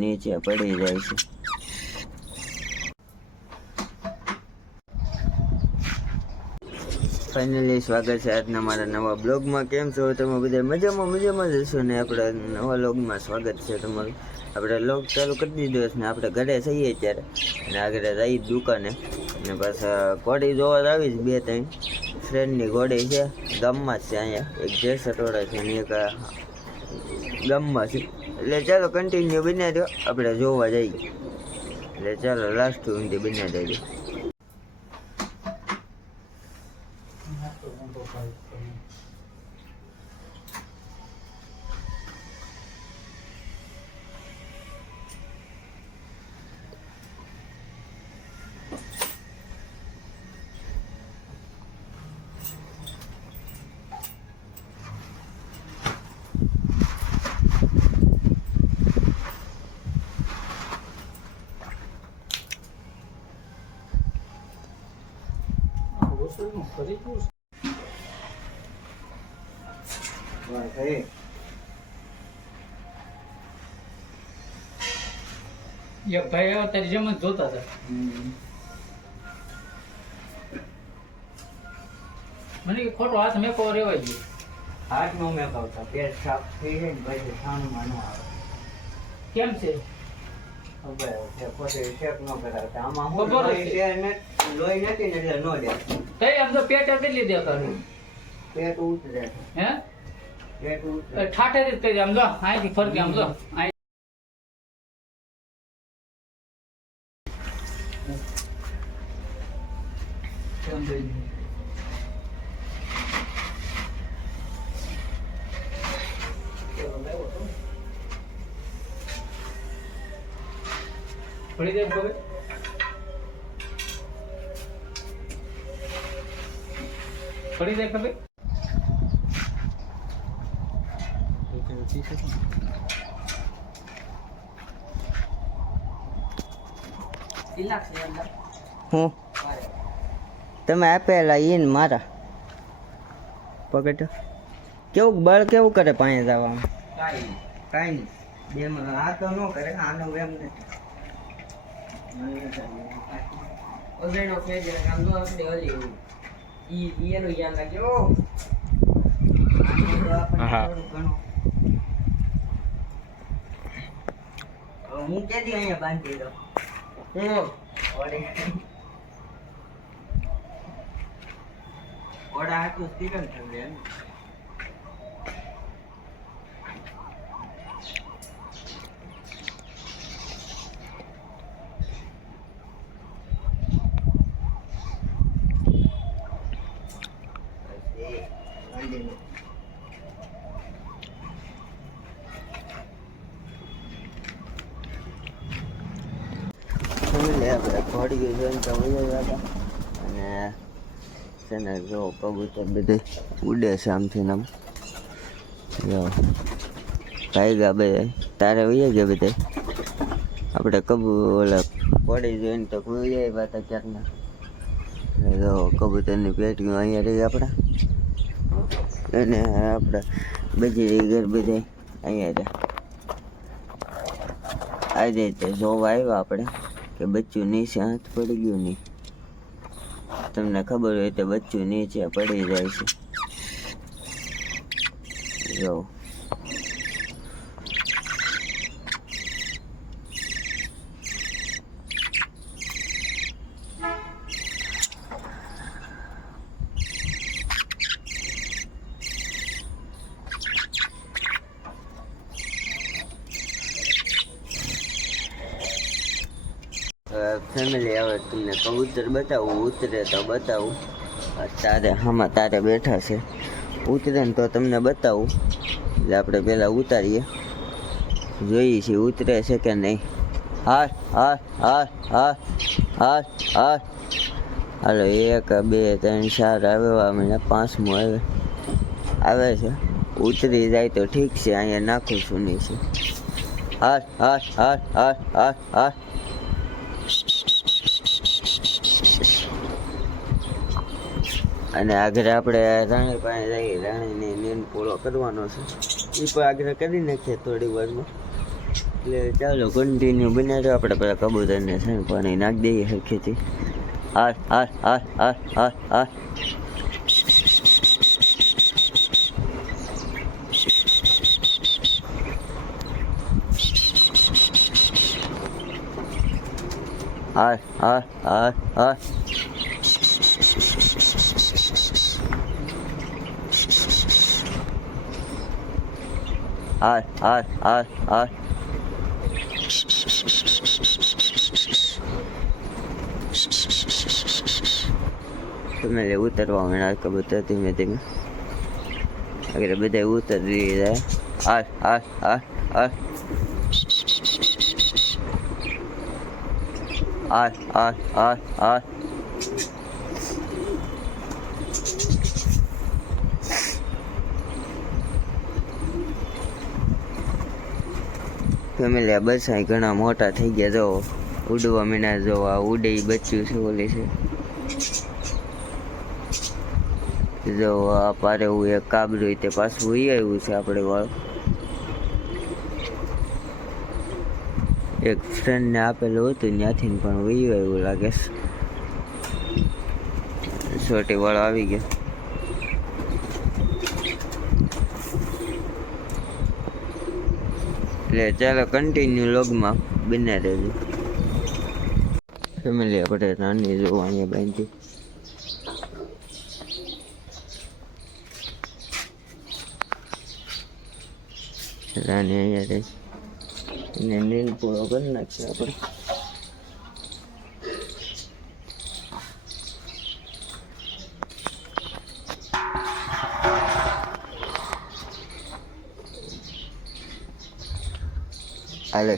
નીચે પડી જાય છે. ફાઇનલી સ્વાગત છે આજના મારા નવા બ્લોગમાં. કેમ છો તમે બધા? મજામાં જશો ને? આપણે નવા બ્લોગમાં સ્વાગત છે તમારું. આપણે બ્લોગ ચાલુ કરી દીધો છે ને આપણે ઘરે જઈએ ત્યારે અને આગળ જઈએ દુકાને અને બસ ઘોડી જોવા આવી જ 2-3 ફ્રેન્ડની ઘોડી છે. ગામમાં જ છે, અહીંયા એક જેસટોડા છે અને એક ગામમાં છે. એટલે ચાલો કન્ટિન્યુ બન્યા દો, આપણે જોવા જઈએ. એટલે ચાલો લાસ્ટ સુધી બન્યા દેજો. ભાઈ આવ્યા તારી જેમ જ જોતા હતા. મને કે ખોટો હાથ મેકો રેવાય ગયો. હાથ નો મેં આવતા પેટ સાફ થઈ જાય ને પછી ખાણમાં ન આવે. કેમ છે? ખબર છે પોતે શેક ન કરાવતા. આમાં હું ખબર છે. લોહી નથી ને એટલે નો દે. તઈ આમ તો પેટ કેટલી દેખાડું. પેટ ઉતરે. હે? પેટ ઉતરે. ઠાઠે રીતે આમ જો અહીંથી ફરકે આમ જો. પડી જાય ખબર? પડી જાય ખબર? હું તમે આપેલા ઈન મારા પકડ કેવું બળ કેવું કરે પાણી જવામાં? કાંઈ નહીં. આ તો ન કરે, આનો એમ નથી. ઓગેનો ફેજર કામ નો આપણે ઓલી ઈ એનું યાદ રાખજો. હું કેદી અહીંયા બાંધી દઉં. ઓડા હાથું સ્ટીકન થયું એમ. આપણે ઘોડી જોઈને તો ઉડ્યા હતા અને છે ને જો કબૂતર બધે ઉડે છે આમથી આમ. જો ભાગ્યા બે તારે ઉડ્યા ગયા બધા. આપણે ઓલા ઘોડી જોઈને તો ઉડ્યા હતા ક્યાંકના. જો કબૂતરની પેટીઓ અહીંયા રહી આપણા અને આપણે બધી ઘર બધા અહીંયા રહ્યા. આજે રીતે જોવા આવ્યા આપણે કે બચ્ચું નીચે હાથ પડી ગયું નહીં. તમને ખબર હોય તો બચ્ચું નીચે પડી જાય છે. જો ફેમિલી આવે તમને કબૂતર બતાવું, ઉતરે તો બતાવું. તારે આમાં તારે બેઠા છે, ઉતરે ને તો તમને બતાવું. એટલે આપણે પહેલાં ઉતારીએ, જોઈએ છીએ ઉતરે છે કે નહીં. હાલ હાલ હાલ હાલ હાલ હાલ. હાલો 1 2 3 4 આવ્યો, મને 5મો આવે છે. ઉતરી જાય તો ઠીક છે, અહીંયા નાખું છું નીચે. હાલ હાલ હાલ હાલ હાલ હાલ. અને આગળ આપણે રાણી પાસે જઈએ. રાણીને નીન પૂરો કરવાનો છે. એ પણ આગ્રહ કરી નાખીએ થોડી વારમાં. એટલે ચાલો કન્ટિન્યુ બનાવ્યો. આપણે પેલા કબૂતરને છે ને પાણી નાખી દઈએ હરખેથી. હાર હાર હાર હાર હાર હાર. હાર હાર હાર હાર. હાર હાર હાર હાર. તમે ઉતરવા માંડ્યા કબૂતર ધીમે ધીમે. આગળ બધા ઉતરી જાય. હાર હાર હાર હાર. હાર હાર હાર હાર. ફેમિલી આ બસ અહીં ઘણા મોટા થઈ ગયા. જો ઉડવા મીના જો આ ઉડે બચ્યું છે ઓલી છે. જો આ પારે હું એક કાબરું તે પાછું વહી આવ્યું છે આપણે વાળું. એક ફ્રેન્ડને આપેલું હતું ત્યાંથી પણ વહી આવ્યું લાગે છે. છોટી વાળો આવી ગયો. એટલે ચાલો કન્ટિન્યુ લોગમાં બન્યા રહેજો. ફેમિલી આપણે નાની જોવા અહીંયા બાંધી. રાની અહીંયા રહી એને નીલ પૂરો કરી નાખીએ આપણે. હાલે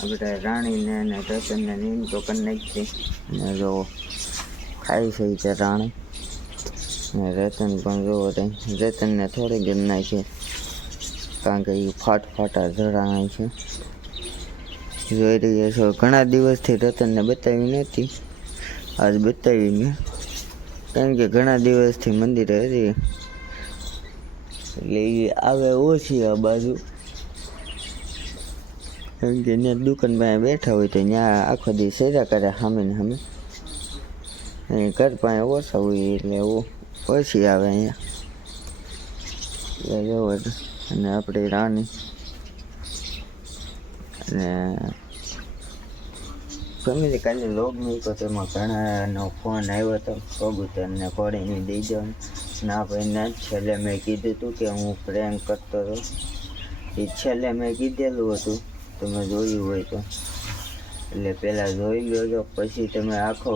આપણે રાણીને અને રતનને નીમ તો કરી નાખીએ. અને જો ખાઈ છે તે રાણી ને રતન પણ જોવો રતનને થોડી ગમ નાખીએ કારણ કે એ ફાટા જણાય છે. જોઈ રહ્યા છો ઘણા દિવસથી રતનને બતાવી નથી. આજ બતાવી મેં કારણ કે ઘણા દિવસથી મંદિરે હતી એટલે એ આવે ઓછી આ બાજુ. કેમ કે ત્યાં દુકાન પાસે બેઠા હોય તો ત્યાં આખો દી સેરા કરે સામે ને સામે. અહીં ઘર પાસે ઓછા હોય એટલે ઓછી આવે અહીંયા જોવો. અને આપણી રાણી અને ફેમિલી કાલે લોગ મૂક્યો તેમાં ઘણાનો ફોન આવ્યો હતો કબૂતરને પડીને દઈ જવાનું. ના ભાઈને છેલ્લે મેં કીધું હતું કે હું પ્રેમ કરતો હતો. એ છેલ્લે મેં કીધેલું હતું તમે જોયું હોય તો. એટલે પહેલાં જોઈ લેજો પછી તમે આખો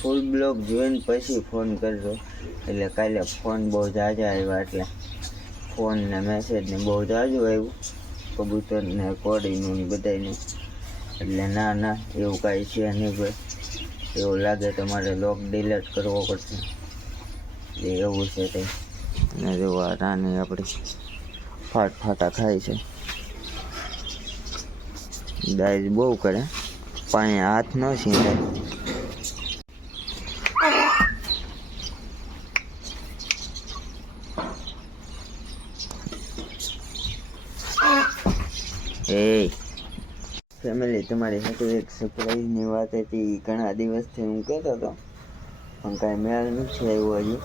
ફૂલ બ્લોગ જોઈને પછી ફોન કરજો. એટલે કાલે ફોન બહુ ઝાઝા આવ્યા એટલે ફોન ને મેસેજ ને બહુ ઝાઝું આવ્યું કબૂતરને કોડીનું ને બધાનું. એટલે ના એવું કાંઈ છે નહીં ભાઈ. એવું લાગે તો મારે લોગ ડિલીટ કરવો પડશે. એવું છે તે. અને જો આ રાની આપણી ફાટા ખાય છે. દાઈજ બહુ કરે પાણી હાથ ન સીંધાય. એ ફેમિલી તમારી સાથે એક સરપ્રાઈઝની વાત હતી. ઘણા દિવસથી હું કહેતો હતો પણ કાંઈ મેળ નથી આવ્યો હજી.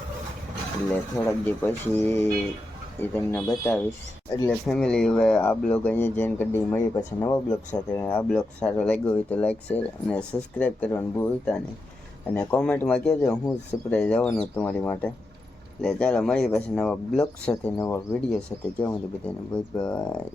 એટલે થોડાક દી પછી એ તમને બતાવીશ. એટલે ફેમિલી હવે આ બ્લોગ અહીંયા જોઈન કરી દઈ. મળી પછી નવા બ્લોગ સાથે. આ બ્લોગ સારો લાગ્યો હોય તો લાઈક શેર અને સબસ્ક્રાઈબ કરવાનું ભૂલતા નહીં. અને કોમેન્ટમાં કહેજો હું સરપ્રાઈઝ આવવાનું તમારી માટે. એટલે ચાલો મળીએ પછી નવા બ્લોગ સાથે નવા વિડીયો સાથે. જય માતા બધાને બાય બાય.